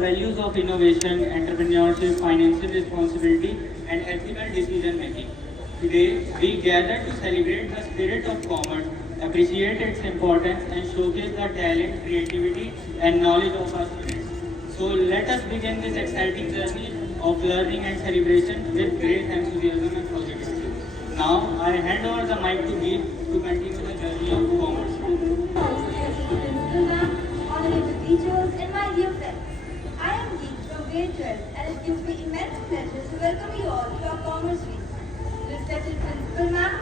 values of innovation, entrepreneurship, financial responsibility, and ethical decision making. Today, we gather to celebrate the spirit of commerce, appreciate its importance, and showcase the talent, creativity, and knowledge of our students. So let us begin this exciting journey of learning and celebration with great enthusiasm and positivity. Now, I hand over the mic to Geet to continue the journey of commerce. Honorable teachers, and my dear friends, I am Geet from grade 12 and it gives me immense pleasure to welcome you all to our Commerce Week. Respected Principal Ma'am,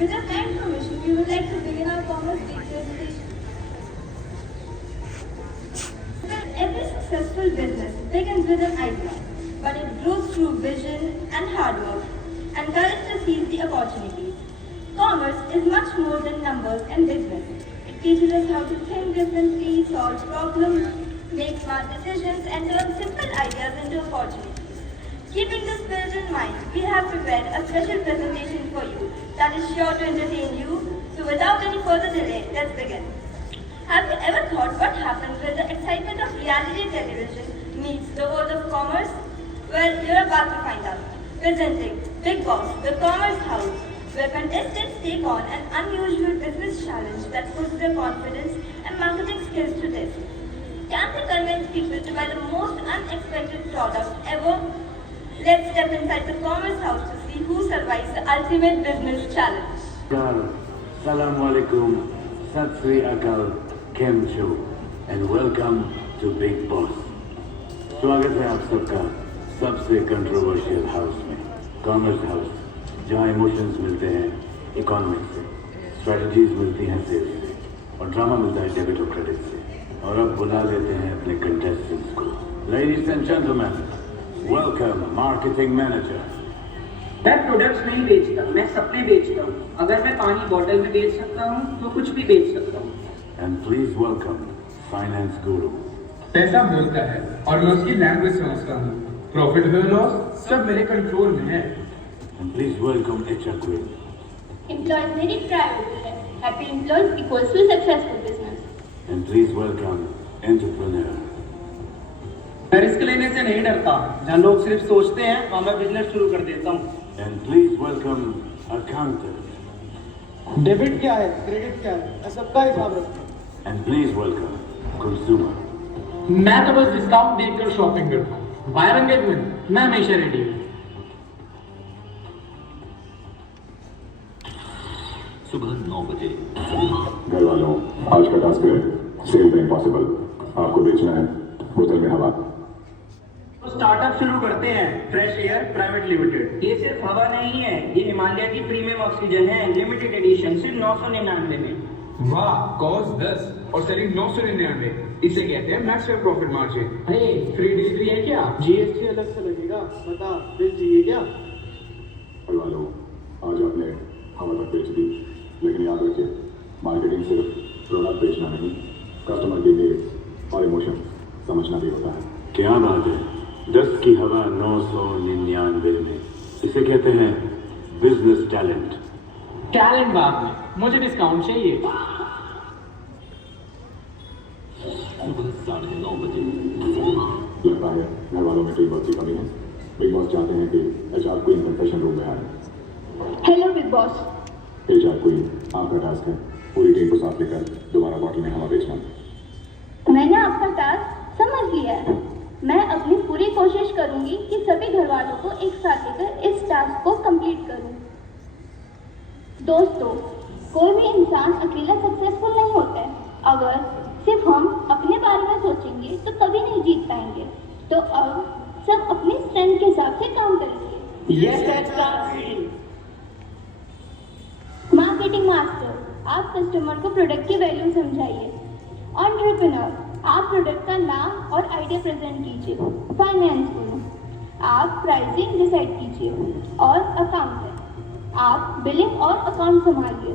with your kind permission, we would like to begin our Commerce Week presentation. Every successful business begins with an idea, but it grows through vision and hard work and courage to seize the opportunities. Commerce is much more than numbers and business. It teaches us how to think differently, solve problems, make smart decisions, and turn simple ideas into opportunities. Keeping this spirit in mind, we have prepared a special presentation for you that is sure to entertain you. So without any further delay, let's begin. Have you ever thought what happens when the excitement of reality television meets the world of commerce? Well, you're about to find out. Presenting Big Boss, the Commerce House, where contestants take on an unusual business challenge that puts their confidence and marketing skills to test. Can they convince people to buy the most unexpected product ever? Let's step inside the Commerce House to see who survives the ultimate business challenge. Salam alaikum, Sat Sri Akal, Kem Cho, and welcome to Big Boss. स्वागत है आप सबका सबसे controversial house में, commerce house, जहां emotions मिलते हैं economics से, स्ट्रेटजीज मिलती हैं सेल्स से, और ड्रामा मिलता है डेबिट और क्रेडिट से। और अब बुला लेते हैं अपने कंटेस्टेंट्स को। Ladies and gentleman, welcome marketing manager. मैं प्रोडक्ट्स नहीं बेचता, मैं सप्लाई बेचता हूँ। अगर मैं पानी बॉटल में बेच सकता हूँ तो कुछ भी बेच सकता हूँ। एंड प्लीज वेलकम फाइनेंस गुरु। पैसा बोलता है और मैं उसकी लैंग्वेज समझता हूँ। प्रॉफिट और लॉस सब मेरे कंट्रोल में है। And please welcome HR queen. Employees मेरी प्रायोरिटी है। Happy employees equals to successful business. And please welcome entrepreneur. मैं रिस्क लेने से नहीं डरता। जहाँ लोग सिर्फ सोचते हैं वहाँ मैं बिजनेस शुरू कर देता हूँ। And please welcome accountant. Debit क्या है, क्रेडिट क्या है, सबका हिसाब रखते हैं। And please welcome consumer. मैं तो बस डिस्काउंट देखकर शॉपिंग करता हूँ। बायर एंगेजमेंट मैं हमेशा रेडी हूँ। सुबह 9 बजे। घर वालों, आज का टास्क है सेल द इम्पॉसिबल। आपको बेचना है बोतल में हवा। तो स्टार्टअप शुरू करते हैं फ्रेश एयर प्राइवेट लिमिटेड। ये सिर्फ हवा नहीं है, ये हिमालय की प्रीमियम ऑक्सीजन है, लिमिटेड एडिशन, सिर्फ 999 में। वाह, कॉस्ट 10 और सेलिंग 999। इसे कहते हैं मैक्सिमम प्रॉफिट मार्जिन। अरे फ्री डिलीवरी है क्या? जीएसटी अलग से लगेगा, बता बिल चाहिए क्या? घर वालों, आज आपने हवा तक बेच दी, लेकिन याद रखिए मार्केटिंग सिर्फ प्रोडक्ट बेचना नहीं, कस्टमर की नीड्स और इमोशन समझना भी होता है। क्या बात है, 10 की हवा 999 में। इसे कहते हैं बिजनेस टैलेंट। टैलेंट बाद में, मुझे डिस्काउंट चाहिए। सुबह 9:30 बजे। लगता है घर वालों में टीम वर्क की कमी है। बिग बॉस चाहते हैं कि एचआर क्वीन कंफेशन रूम में आए। Hello Big Boss. HR queen, आपका टास्क है पूरी टीम को साथ लेकर दोबारा बॉटल में हवा बेचना। मैंने आपका टास्क समझ लिया है। मैं अपनी पूरी कोशिश करूंगी कि सभी घर वालों को एक साथ लेकर इस टास्क को कंप्लीट करूं। दोस्तों, कोई भी इंसान अकेला सक्सेसफुल नहीं होता है। अगर सिर्फ हम अपने बारे में सोचेंगे तो कभी नहीं जीत पाएंगे। तो अब सब अपनी स्ट्रेंथ के हिसाब से काम करेंगे। मार्केटिंग मास्टर, आप कस्टमर को प्रोडक्ट की वैल्यू समझाइए। एंटरप्रेन्योर, आप प्रोडक्ट का नाम और आइडिया प्रेजेंट कीजिए। फाइनेंस गुरु, आप प्राइसिंग डिसाइड कीजिए। और अकाउंटेंट, आप बिलिंग और अकाउंट संभालिए।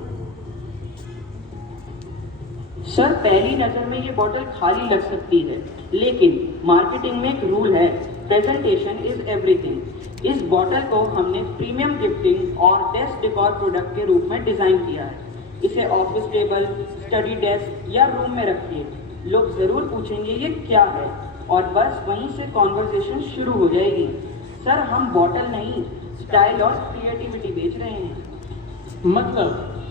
सर, पहली नजर में ये बॉटल खाली लग सकती है, लेकिन मार्केटिंग में एक रूल है, प्रेजेंटेशन इज एवरीथिंग। इस बॉटल को हमने प्रीमियम गिफ्टिंग और डेस्क डेकोर प्रोडक्ट के रूप में डिजाइन किया है। इसे ऑफिस टेबल, स्टडी डेस्क या रूम में रखिए। लोग जरूर पूछेंगे ये क्या है। और बस वहीं से कॉन्वर्सेशन शुरू हो जाएगी। सर हम बॉटल नहीं, स्टाइल और क्रिएटिविटी बेच रहे हैं। मतलब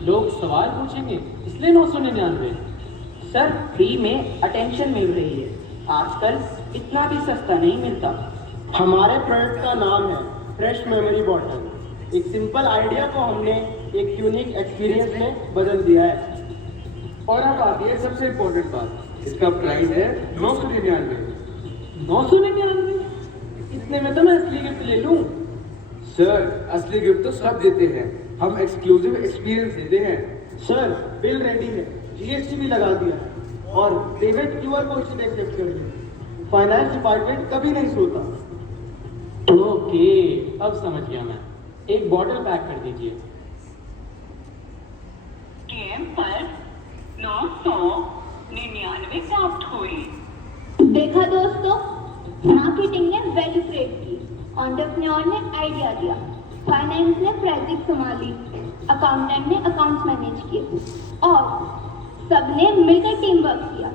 लोग सवाल पूछेंगे इसलिए 999। सर फ्री में अटेंशन मिल रही है, आजकल इतना भी सस्ता नहीं मिलता। हमारे प्रोडक्ट का नाम है फ्रेश मेमोरी बॉटल। एक सिंपल आइडिया को हमने एक यूनिक एक्सपीरियंस में बदल दिया है। और अब आती है सबसे इम्पोर्टेंट बात, इसका प्राइस है 999। 999? इतने में तो मैं असली गिफ्ट ले लूं। सर असली गिफ्ट तो सब देते हैं, हम एक्सक्लूसिव एक्सपीरियंस देते हैं। सर बिल रेडी है, जीएसटी भी लगा दिया है और डेबिट क्यूआर कोड से एक्सेप्ट कर दिया। फाइनेंस डिपार्टमेंट कभी नहीं सोता। ओके, अब समझ गया मैं। एक बॉटल पैक कर दीजिए। केएम पर 999 प्राप्त हुई। देखा दोस्तों, मार्केटिंग ने वैल्यू क्रिएट की, एंटरप्रेन्योर ने आइडिया दिया, फाइनेंस ने प्राइसिंग संभाली, अकाउंटेंट ने अकाउंट्स मैनेज किए और सबने मिलकर टीम वर्क किया।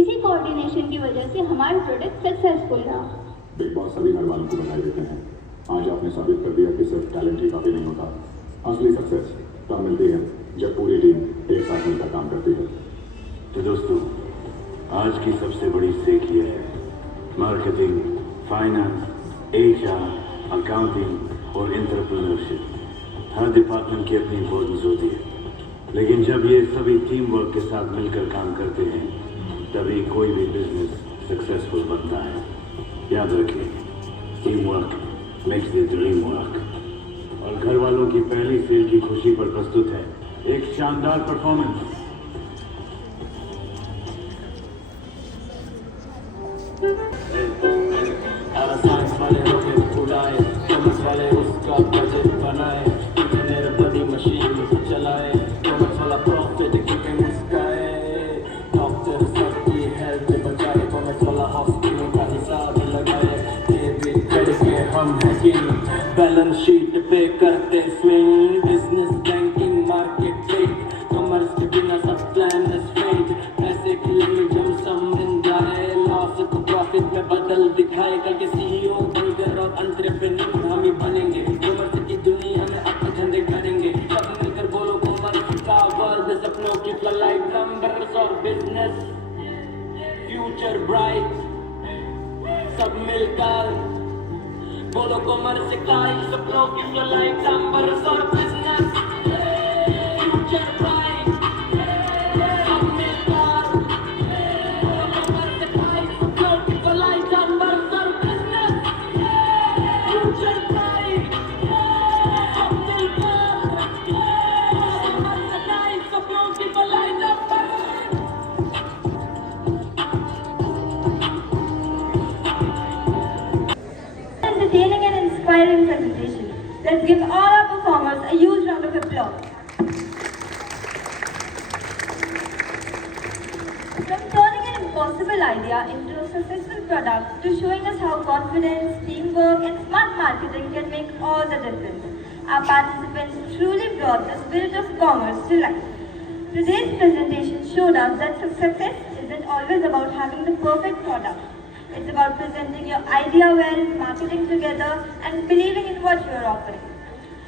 इसी कोऑर्डिनेशन की वजह से हमारा प्रोडक्ट सक्सेसफुल रहा। बिग बॉस सभी घर वालों को बधाई देते हैं। आज आपने साबित कर दिया कि सिर्फ टैलेंट ही काफी नहीं होता। असली सक्सेस तब मिलती है जब पूरी टीम एक साथ मिलकर काम करती है। तो दोस्तों, आज की सबसे बड़ी सीख ये है, मार्केटिंग, फाइनेंस, HR, अकाउंटिंग और एंटरप्रेन्योरशिप, हर डिपार्टमेंट की अपनी इम्पोर्टेंस होती है। लेकिन जब ये सभी टीम वर्क के साथ मिलकर काम करते हैं, तभी कोई भी बिजनेस सक्सेसफुल बनता है। याद रखिए, team work makes the dream work. और घर वालों की पहली सेल की खुशी पर प्रस्तुत है एक शानदार परफॉर्मेंस। वाले रॉकेट उड़ाए, कॉमर्स वाले उसका बजट बनाए, इंजीनियर बड़ी मशीन चलाए, कॉमर्स वाला प्रॉफिट क्योंकि मुस्काए, डॉक्टर सबकी हेल्थ बचाए, कॉमर्स वाला हॉस्पिटल का हिसाब लगाए, डेबिट करके हम हैकिंग, बैलेंस शीट पे करते swing, business banking marketing, commerce के बिना सब प्लान स्ट्रेट, पैसे की लिमिट हम समझ जाए, लॉस को प्रॉफिट में बदल दिखाए, करके CEO बिल्डर और एंटरप्रेन्योर हम ही बनेंगे, कॉमर्स की दुनिया में अपने धंधे करेंगे, सब मिलकर बोलो कॉमर्स का वर्ल्ड, सपनों की फ्लाइट नंबर्स और बिजनेस फ्यूचर ब्राइट, सब मिलकर बोलो कॉमर्स का, सपनों की फ्लाइट नंबर्स और बिजनेस फ्यूचर ब्राइट, सब मिलकर बोलो कॉमर्स का, सपनों की फ्लाइट नंबर्स और बिजनेस फ्यूचर ब्राइट, सब मिलकर कॉमर्स का, सपनों की flight numbers. Entertaining and inspiring presentation. Let's give all our performers a huge round of applause. From turning an impossible idea into a successful product to showing us how confidence, teamwork and smart marketing can make all the difference, our participants truly brought the spirit of commerce to life. Today's presentation showed us that success isn't always about having the perfect product. It's about presenting your idea well, marketing together, and believing in what you're offering.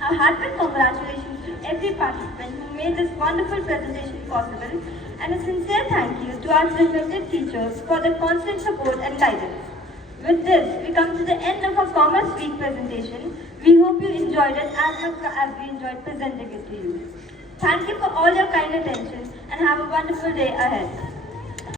A heartfelt congratulations to every participant who made this wonderful presentation possible, and a sincere thank you to our respected teachers for their constant support and guidance. With this, we come to the end of our Commerce Week presentation. We hope you enjoyed it as much as we enjoyed presenting it to you. Thank you for all your kind attention and have a wonderful day ahead.